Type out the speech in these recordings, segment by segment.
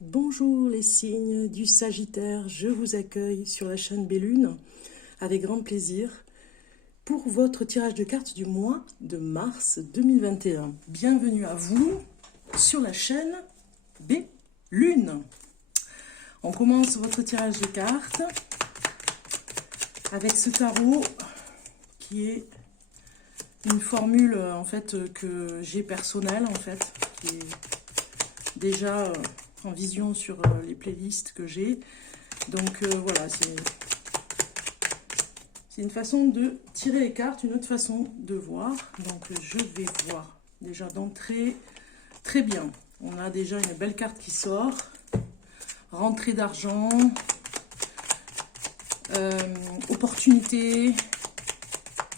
Bonjour les signes du Sagittaire, je vous accueille sur la chaîne Bellune avec grand plaisir pour votre tirage de cartes du mois de mars 2021. Bienvenue à vous sur la chaîne Bellune. On commence votre tirage de cartes avec ce tarot qui est une formule en fait que j'ai personnelle en fait, qui est déjà en vision sur les playlists que j'ai. Donc voilà, c'est une façon de tirer les cartes, une autre façon de voir. Donc je vais voir déjà d'entrée très bien. On a déjà une belle carte qui sort. Rentrée d'argent, opportunité,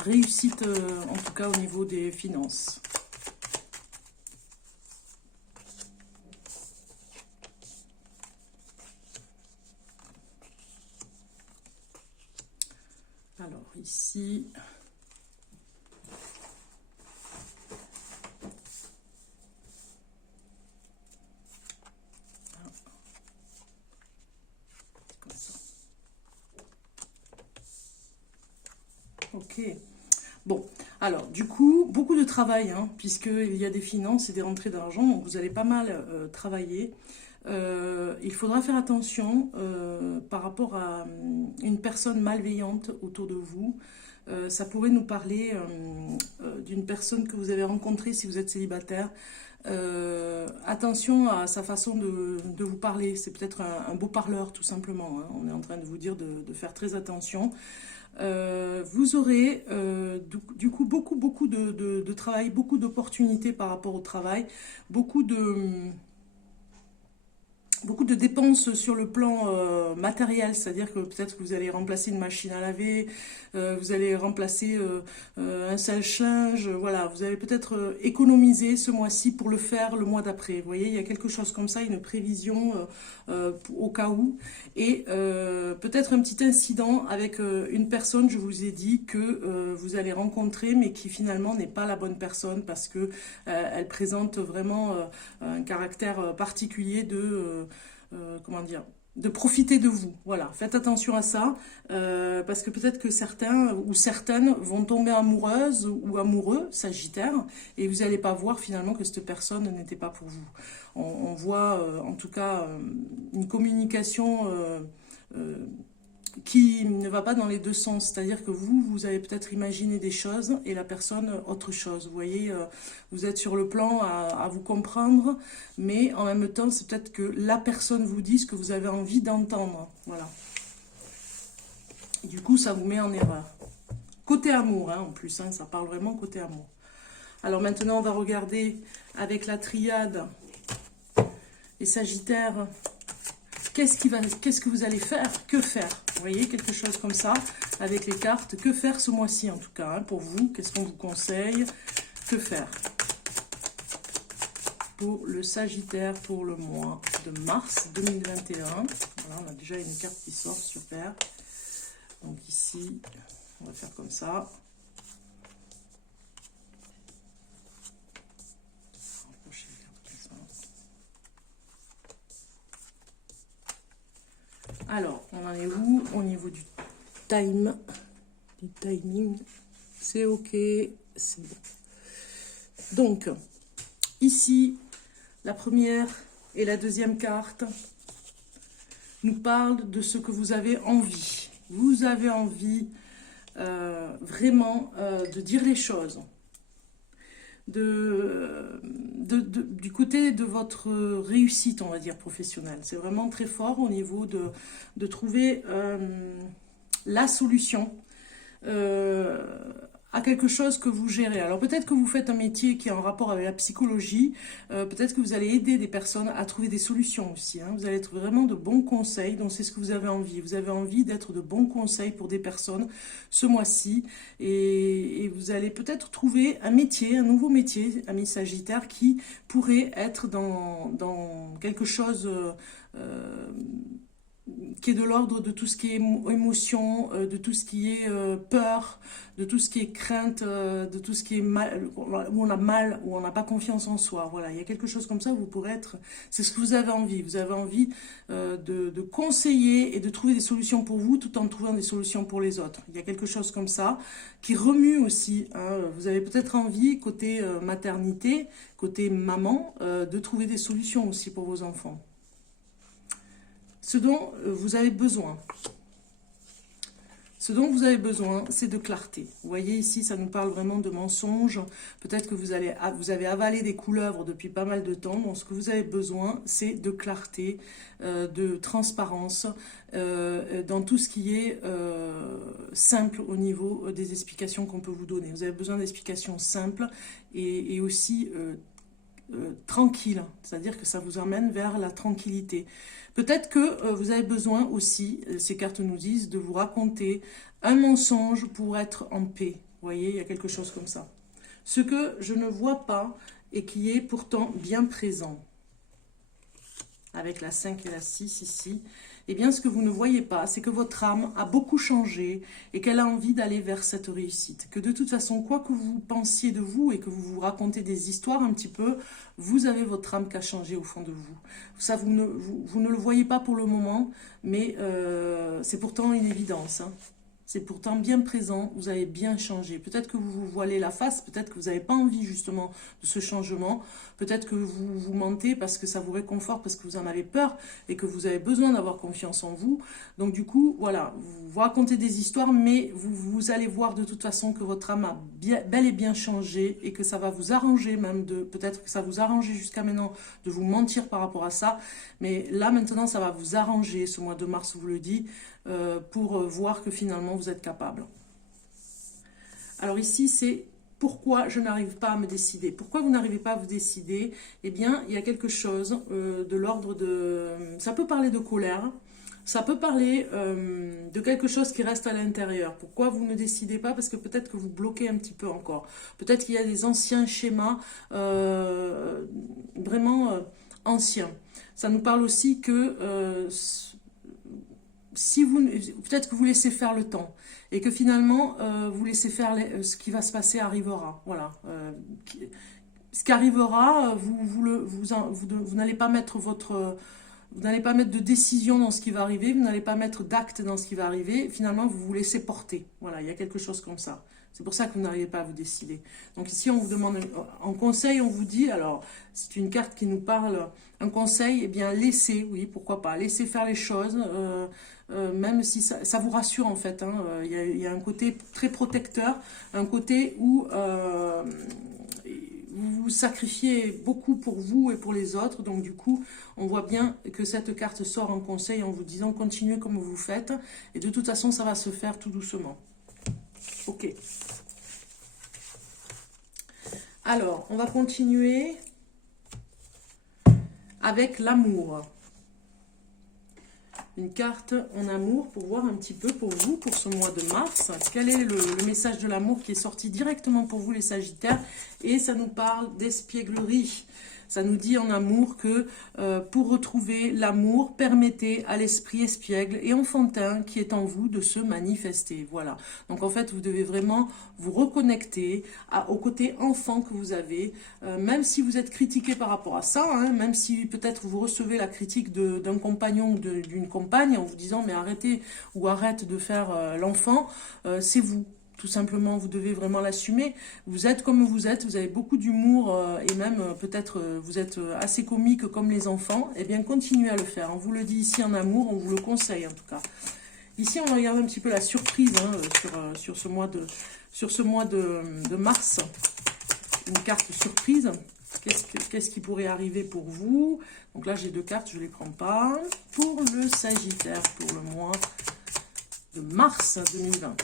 réussite en tout cas au niveau des finances. Alors ici, comme ça. Ok. Bon, alors du coup, beaucoup de travail, hein, puisqu'il y a des finances et des rentrées d'argent, donc vous allez pas mal travailler. Il faudra faire attention par rapport à une personne malveillante autour de vous. Ça pourrait nous parler d'une personne que vous avez rencontrée si vous êtes célibataire. Attention à sa façon de vous parler. C'est peut-être un beau parleur tout simplement, hein. On est en train de vous dire de faire très attention. Vous aurez du coup beaucoup de travail, beaucoup d'opportunités par rapport au travail, beaucoup de dépenses sur le plan matériel, c'est-à-dire que peut-être que vous allez remplacer une machine à laver, vous allez remplacer un sèche-linge, voilà, vous allez peut-être économiser ce mois-ci pour le faire le mois d'après. Vous voyez, il y a quelque chose comme ça, une prévision au cas où. Et peut-être un petit incident avec une personne, je vous ai dit, que vous allez rencontrer, mais qui finalement n'est pas la bonne personne parce que elle présente vraiment un caractère particulier comment dire, de profiter de vous. Voilà, faites attention à ça, parce que peut-être que certains ou certaines vont tomber amoureuses ou amoureux, sagittaire, et vous n'allez pas voir finalement que cette personne n'était pas pour vous. On voit en tout cas une communication qui ne va pas dans les deux sens, c'est-à-dire que vous avez peut-être imaginé des choses et la personne autre chose. Vous voyez, vous êtes sur le plan à vous comprendre, mais en même temps, c'est peut-être que la personne vous dit ce que vous avez envie d'entendre. Voilà. Et du coup, ça vous met en erreur. Côté amour, hein, en plus, hein, ça parle vraiment côté amour. Alors maintenant, on va regarder avec la triade les sagittaires. Qu'est-ce que vous allez faire? Que faire? Vous voyez, quelque chose comme ça, avec les cartes. Que faire ce mois-ci, en tout cas, hein, pour vous? Qu'est-ce qu'on vous conseille? Que faire pour le Sagittaire pour le mois de mars 2021? Voilà, on a déjà une carte qui sort, super. Donc ici, on va faire comme ça. Alors, on en est où? Au niveau du timing, c'est ok, c'est bon. Donc, ici, la première et la deuxième carte nous parlent de ce que vous avez envie. Vous avez envie vraiment de dire les choses. Du côté de votre réussite, on va dire, professionnelle. C'est vraiment très fort au niveau de trouver la solution à quelque chose que vous gérez. Alors peut-être que vous faites un métier qui est en rapport avec la psychologie, peut-être que vous allez aider des personnes à trouver des solutions aussi, hein. Vous allez être vraiment de bons conseils, donc c'est ce que vous avez envie. Vous avez envie d'être de bons conseils pour des personnes ce mois-ci, et vous allez peut-être trouver un métier, un nouveau métier, ami Sagittaire, qui pourrait être dans quelque chose qui est de l'ordre de tout ce qui est émotion, de tout ce qui est peur, de tout ce qui est crainte, de tout ce qui est mal, où on a mal, où on n'a pas confiance en soi. Voilà, il y a quelque chose comme ça où vous pourrez être, c'est ce que vous avez envie. Vous avez envie de conseiller et de trouver des solutions pour vous tout en trouvant des solutions pour les autres. Il y a quelque chose comme ça qui remue aussi. Hein. Vous avez peut-être envie, côté maternité, côté maman, de trouver des solutions aussi pour vos enfants. Ce dont vous avez besoin. Ce dont vous avez besoin, c'est de clarté. Vous voyez ici, ça nous parle vraiment de mensonges. Peut-être que vous avez avalé des couleuvres depuis pas mal de temps. Donc, ce que vous avez besoin, c'est de clarté, de transparence, dans tout ce qui est simple au niveau des explications qu'on peut vous donner. Vous avez besoin d'explications simples et aussi tranquilles. C'est-à-dire que ça vous emmène vers la tranquillité. Peut-être que vous avez besoin aussi, ces cartes nous disent, de vous raconter un mensonge pour être en paix. Vous voyez, il y a quelque chose comme ça. Ce que je ne vois pas et qui est pourtant bien présent. Avec la 5 et la 6 ici. Eh bien, ce que vous ne voyez pas, c'est que votre âme a beaucoup changé et qu'elle a envie d'aller vers cette réussite. Que de toute façon, quoi que vous pensiez de vous et que vous vous racontez des histoires un petit peu, vous avez votre âme qui a changé au fond de vous. Ça, vous ne le voyez pas pour le moment, mais c'est pourtant une évidence. Hein. C'est pourtant bien présent, vous avez bien changé. Peut-être que vous vous voilez la face, peut-être que vous n'avez pas envie justement de ce changement. Peut-être que vous vous mentez parce que ça vous réconforte, parce que vous en avez peur et que vous avez besoin d'avoir confiance en vous. Donc du coup, voilà, vous racontez des histoires, mais vous allez voir de toute façon que votre âme a bel et bien changé et que ça va vous arranger même, peut-être que ça vous arrangeait jusqu'à maintenant de vous mentir par rapport à ça. Mais là maintenant, ça va vous arranger, ce mois de mars, vous le dit, pour voir que finalement vous êtes capable. Alors ici, c'est pourquoi je n'arrive pas à me décider. Pourquoi vous n'arrivez pas à vous décider? Eh bien, il y a quelque chose de l'ordre de... Ça peut parler de colère, ça peut parler de quelque chose qui reste à l'intérieur. Pourquoi vous ne décidez pas? Parce que peut-être que vous bloquez un petit peu encore. Peut-être qu'il y a des anciens schémas vraiment anciens. Ça nous parle aussi que... si vous, peut-être que vous laissez faire le temps et que finalement vous laissez faire ce qui va se passer arrivera. Voilà. Ce qui arrivera, vous n'allez pas mettre vous n'allez pas mettre de décision dans ce qui va arriver, vous n'allez pas mettre d'acte dans ce qui va arriver. Finalement, vous vous laissez porter. Voilà, il y a quelque chose comme ça. C'est pour ça que vous n'arrivez pas à vous décider. Donc ici, on vous demande en conseil, on vous dit, alors c'est une carte qui nous parle, un conseil, eh bien laissez, oui, pourquoi pas, laissez faire les choses, même si ça vous rassure en fait. Hein, il y a un côté très protecteur, un côté où vous vous sacrifiez beaucoup pour vous et pour les autres. Donc du coup, on voit bien que cette carte sort en conseil en vous disant continuez comme vous faites. Et de toute façon, ça va se faire tout doucement. Ok. Alors, on va continuer avec l'amour. Une carte en amour pour voir un petit peu pour vous, pour ce mois de mars. Quel est le message de l'amour qui est sorti directement pour vous les Sagittaires? Et ça nous parle d'espièglerie. Ça nous dit en amour que pour retrouver l'amour, permettez à l'esprit espiègle et enfantin qui est en vous de se manifester. Voilà. Donc en fait, vous devez vraiment vous reconnecter au côté enfant que vous avez, même si vous êtes critiqué par rapport à ça, hein, même si peut-être vous recevez la critique d'un compagnon ou d'une compagne en vous disant mais arrêtez ou arrête de faire l'enfant, c'est vous. Tout simplement, vous devez vraiment l'assumer. Vous êtes comme vous êtes, vous avez beaucoup d'humour et même peut-être vous êtes assez comique comme les enfants. Eh bien, continuez à le faire. On vous le dit ici en amour, on vous le conseille en tout cas. Ici, on va regarder un petit peu la surprise hein, sur ce mois de mars. Une carte surprise. Qu'est-ce qui pourrait arriver pour vous? Donc là, j'ai deux cartes, je ne les prends pas. Pour le Sagittaire, pour le mois de mars 2020.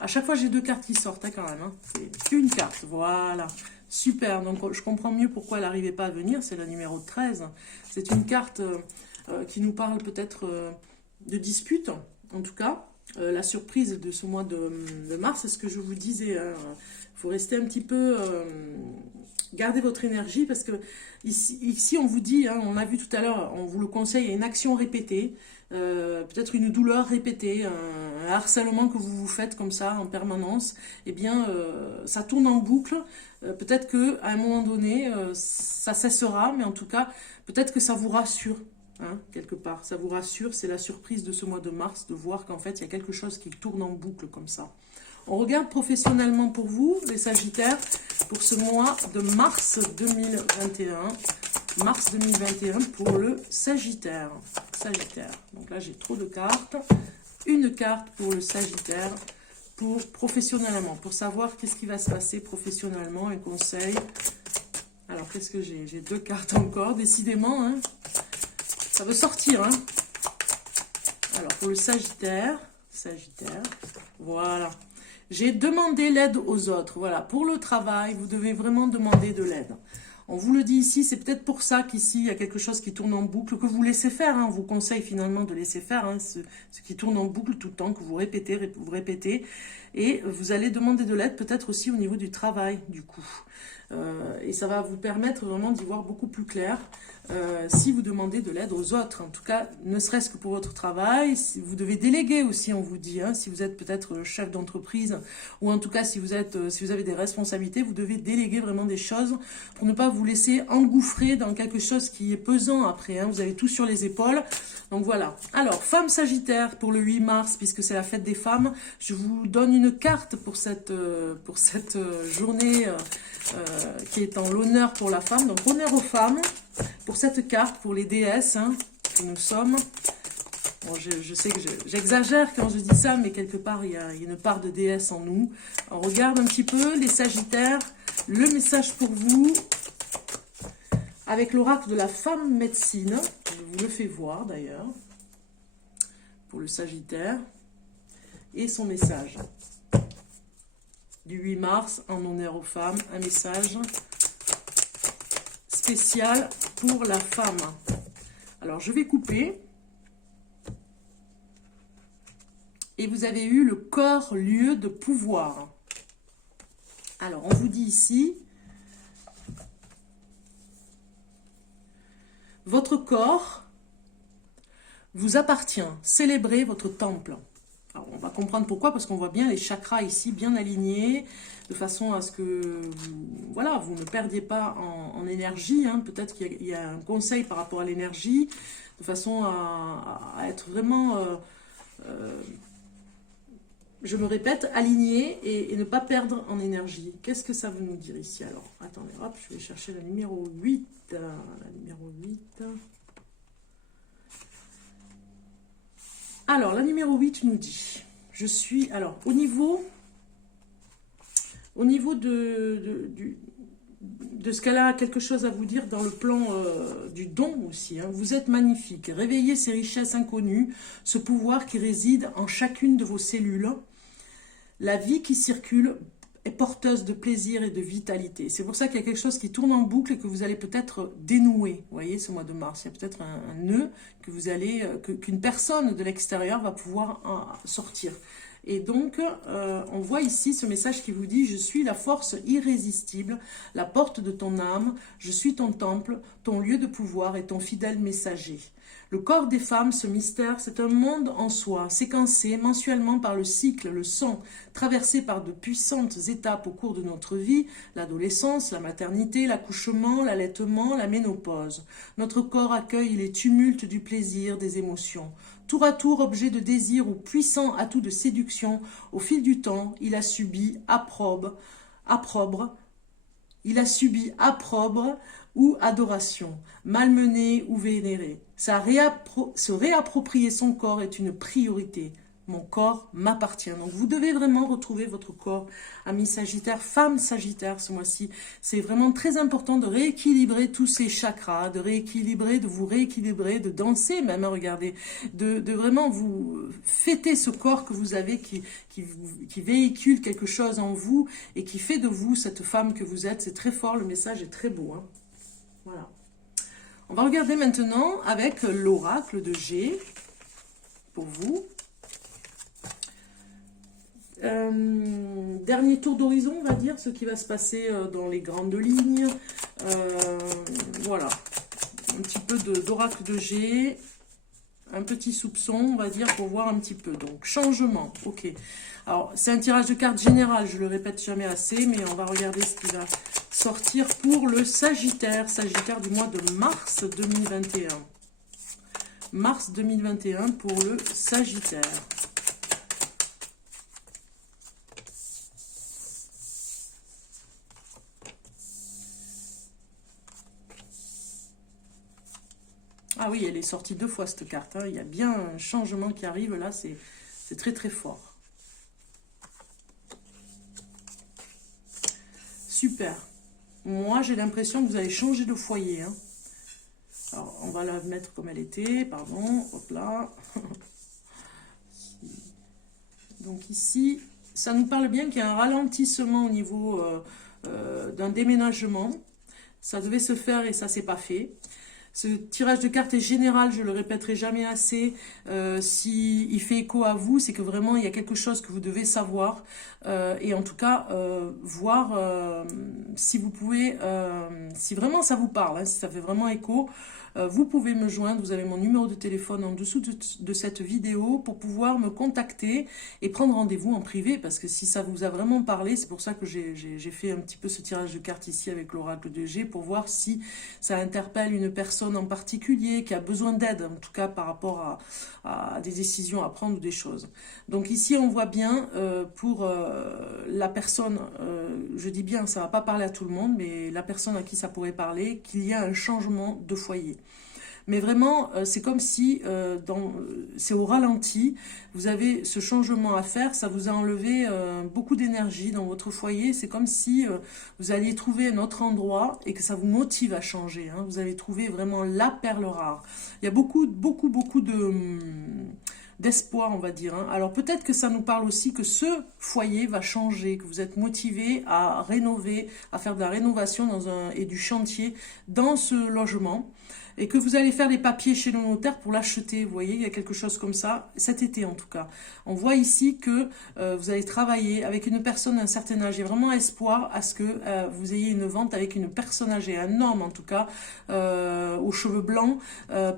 À chaque fois, j'ai deux cartes qui sortent hein, quand même. Hein. C'est une carte, voilà. Super, donc je comprends mieux pourquoi elle n'arrivait pas à venir. C'est la numéro 13. C'est une carte qui nous parle peut-être de dispute, en tout cas. la surprise de ce mois de mars, c'est ce que je vous disais. Il faut rester un petit peu... garder votre énergie parce que ici on vous dit, hein, on l'a vu tout à l'heure, on vous le conseille, une action répétée, peut-être une douleur répétée, un harcèlement que vous vous faites comme ça en permanence, eh bien ça tourne en boucle. Peut-être qu'à un moment donné, ça cessera, mais en tout cas, peut-être que ça vous rassure. Hein, quelque part, ça vous rassure, c'est la surprise de ce mois de mars, de voir qu'en fait il y a quelque chose qui tourne en boucle comme ça. On regarde professionnellement pour vous, les Sagittaires, pour ce mois de mars 2021. Mars 2021 pour le Sagittaire. Sagittaire. Donc là, j'ai trop de cartes. Une carte pour le Sagittaire, pour professionnellement, pour savoir qu'est-ce qui va se passer professionnellement, un conseil. Alors, qu'est-ce que j'ai? J'ai deux cartes encore, décidément. Hein. Ça veut sortir. Hein. Alors, pour le Sagittaire, voilà. J'ai demandé l'aide aux autres. Voilà, pour le travail, vous devez vraiment demander de l'aide. On vous le dit ici, c'est peut-être pour ça qu'ici, il y a quelque chose qui tourne en boucle, que vous laissez faire. Hein. On vous conseille finalement de laisser faire ce qui tourne en boucle tout le temps, que vous répétez. Et vous allez demander de l'aide peut-être aussi au niveau du travail, du coup. Et ça va vous permettre vraiment d'y voir beaucoup plus clair si vous demandez de l'aide aux autres. En tout cas, ne serait-ce que pour votre travail, si vous devez déléguer aussi, on vous dit, hein, si vous êtes peut-être chef d'entreprise, ou en tout cas si vous avez des responsabilités, vous devez déléguer vraiment des choses pour ne pas vous laisser engouffrer dans quelque chose qui est pesant après. Hein, vous avez tout sur les épaules. Donc voilà. Alors, femme Sagittaire pour le 8 mars, puisque c'est la fête des femmes, je vous donne une carte pour cette journée qui est en l'honneur pour la femme. Donc, honneur aux femmes pour cette carte, pour les déesses hein, que nous sommes. Bon, je sais que j'exagère quand je dis ça, mais quelque part, il y a une part de déesse en nous. On regarde un petit peu les Sagittaires, le message pour vous, avec l'oracle de la femme médecine. Je vous le fais voir d'ailleurs, pour le Sagittaire, et son message. Du 8 mars, en honneur aux femmes, un message spécial pour la femme. Alors, je vais couper. Et vous avez eu le corps, lieu de pouvoir. Alors, on vous dit ici, votre corps vous appartient. Célébrez votre temple. Alors, on va comprendre pourquoi, parce qu'on voit bien les chakras ici bien alignés, de façon à ce que voilà, vous ne perdiez pas en énergie. Hein. Peut-être qu'il y a un conseil par rapport à l'énergie, de façon à être vraiment, je me répète, aligné et ne pas perdre en énergie. Qu'est-ce que ça veut nous dire ici? Alors, attendez, hop, je vais chercher la numéro 8. La numéro 8. Alors, la numéro 8 nous dit, je suis, alors, au niveau de ce qu'elle a quelque chose à vous dire dans le plan du don aussi. Hein. Vous êtes magnifique. Réveillez ces richesses inconnues, ce pouvoir qui réside en chacune de vos cellules. La vie qui circule est porteuse de plaisir et de vitalité. C'est pour ça qu'il y a quelque chose qui tourne en boucle et que vous allez peut-être dénouer. Vous voyez, ce mois de mars, il y a peut-être un nœud que vous allez, qu'une personne de l'extérieur va pouvoir sortir. Et donc, on voit ici ce message qui vous dit « Je suis la force irrésistible, la porte de ton âme, je suis ton temple, ton lieu de pouvoir et ton fidèle messager. » Le corps des femmes, ce mystère, c'est un monde en soi, séquencé mensuellement par le cycle, le sang, traversé par de puissantes étapes au cours de notre vie, l'adolescence, la maternité, l'accouchement, l'allaitement, la ménopause. Notre corps accueille les tumultes du plaisir, des émotions. Tour à tour objet de désir ou puissant atout de séduction, au fil du temps, il a subi approbre ou adoration, malmené ou vénéré. Se réapproprier son corps est une priorité. Mon corps m'appartient. Donc vous devez vraiment retrouver votre corps, amis Sagittaire, femme Sagittaire ce mois-ci. C'est vraiment très important de rééquilibrer tous ces chakras, de vous rééquilibrer, de danser même, regardez, de vraiment vous fêter ce corps que vous avez qui véhicule quelque chose en vous et qui fait de vous cette femme que vous êtes. C'est très fort, le message est très beau. Hein. Voilà. On va regarder maintenant avec l'oracle de G pour vous. Dernier tour d'horizon, on va dire, ce qui va se passer dans les grandes lignes. Voilà, un petit peu d'oracle de G, un petit soupçon, on va dire, pour voir un petit peu. Donc, changement, ok. Alors, c'est un tirage de cartes général, je le répète jamais assez, mais on va regarder ce qui va sortir pour le Sagittaire. Sagittaire du mois de mars 2021. Mars 2021 pour le Sagittaire. Ah oui, elle est sortie 2 fois cette carte, hein. Il y a bien un changement qui arrive là, c'est très très fort. Super. Moi, j'ai l'impression que vous allez changer de foyer, hein. Alors, on va la mettre comme elle était, pardon, hop là. Donc ici, ça nous parle bien qu'il y a un ralentissement au niveau d'un déménagement. Ça devait se faire et ça s'est pas fait. Ce tirage de cartes est général, je le répéterai jamais assez. S'il fait écho à vous, c'est que vraiment il y a quelque chose que vous devez savoir. Et en tout cas, voir si vous pouvez, si vraiment ça vous parle, hein, si ça fait vraiment écho. Vous pouvez me joindre, vous avez mon numéro de téléphone en dessous de cette vidéo pour pouvoir me contacter et prendre rendez-vous en privé, parce que si ça vous a vraiment parlé, c'est pour ça que j'ai fait un petit peu ce tirage de cartes ici avec l'oracle de G, pour voir si ça interpelle une personne en particulier qui a besoin d'aide, en tout cas par rapport à des décisions à prendre ou des choses. Donc ici on voit bien pour la personne, je dis bien, ça ne va pas parler à tout le monde, mais la personne à qui ça pourrait parler, qu'il y a un changement de foyer. Mais vraiment, c'est comme si, c'est au ralenti, vous avez ce changement à faire, ça vous a enlevé beaucoup d'énergie dans votre foyer. C'est comme si vous alliez trouver un autre endroit et que ça vous motive à changer, hein. Vous avez trouvé vraiment la perle rare. Il y a beaucoup d'espoir, on va dire, hein. Alors peut-être que ça nous parle aussi que ce foyer va changer, que vous êtes motivé à rénover, à faire de la rénovation et du chantier dans ce logement, et que vous allez faire les papiers chez le notaire pour l'acheter. Vous voyez, il y a quelque chose comme ça, cet été en tout cas. On voit ici que vous allez travailler avec une personne d'un certain âge. Il y a vraiment espoir à ce que vous ayez une vente avec une personne âgée, un homme en tout cas, aux cheveux blancs,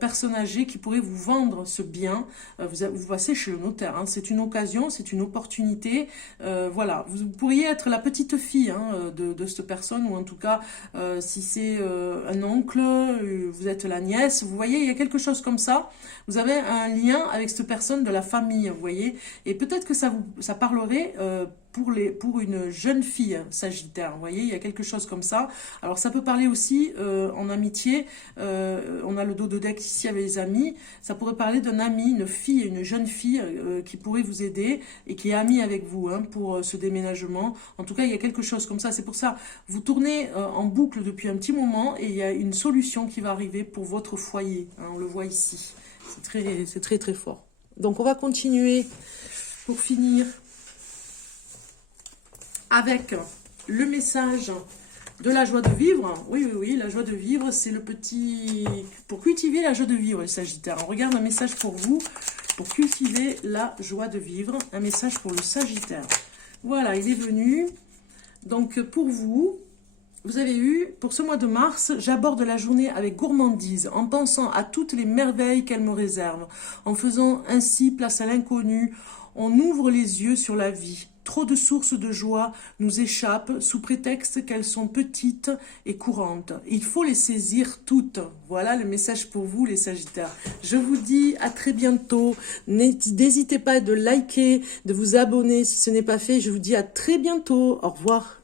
personne âgée qui pourrait vous vendre ce bien. Vous passez chez le notaire, hein. C'est une occasion, c'est une opportunité. Voilà, vous pourriez être la petite fille, hein, de cette personne, ou en tout cas, si c'est un oncle, vous êtes la nièce, vous voyez, il y a quelque chose comme ça. Vous avez un lien avec cette personne de la famille, vous voyez, et peut-être que ça parlerait pour une jeune fille Sagittaire, vous voyez, il y a quelque chose comme ça. Alors ça peut parler aussi en amitié, on a le dos de deck ici avec les amis, ça pourrait parler d'un ami, une fille, une jeune fille qui pourrait vous aider et qui est amie avec vous, hein, pour ce déménagement. En tout cas, il y a quelque chose comme ça, c'est pour ça, vous tournez en boucle depuis un petit moment et il y a une solution qui va arriver pour votre foyer, hein, on le voit ici, c'est très très fort. Donc on va continuer pour finir avec le message de la joie de vivre. Oui, la joie de vivre, c'est le petit... Pour cultiver la joie de vivre, les Sagittaires. On regarde un message pour vous, pour cultiver la joie de vivre. Un message pour le Sagittaire. Voilà, il est venu. Donc, pour vous, vous avez eu, pour ce mois de mars, j'aborde la journée avec gourmandise, en pensant à toutes les merveilles qu'elle me réserve. En faisant ainsi place à l'inconnu, on ouvre les yeux sur la vie. Trop de sources de joie nous échappent sous prétexte qu'elles sont petites et courantes. Il faut les saisir toutes. Voilà le message pour vous, les Sagittaires. Je vous dis à très bientôt. N'hésitez pas de liker, de vous abonner si ce n'est pas fait. Je vous dis à très bientôt. Au revoir.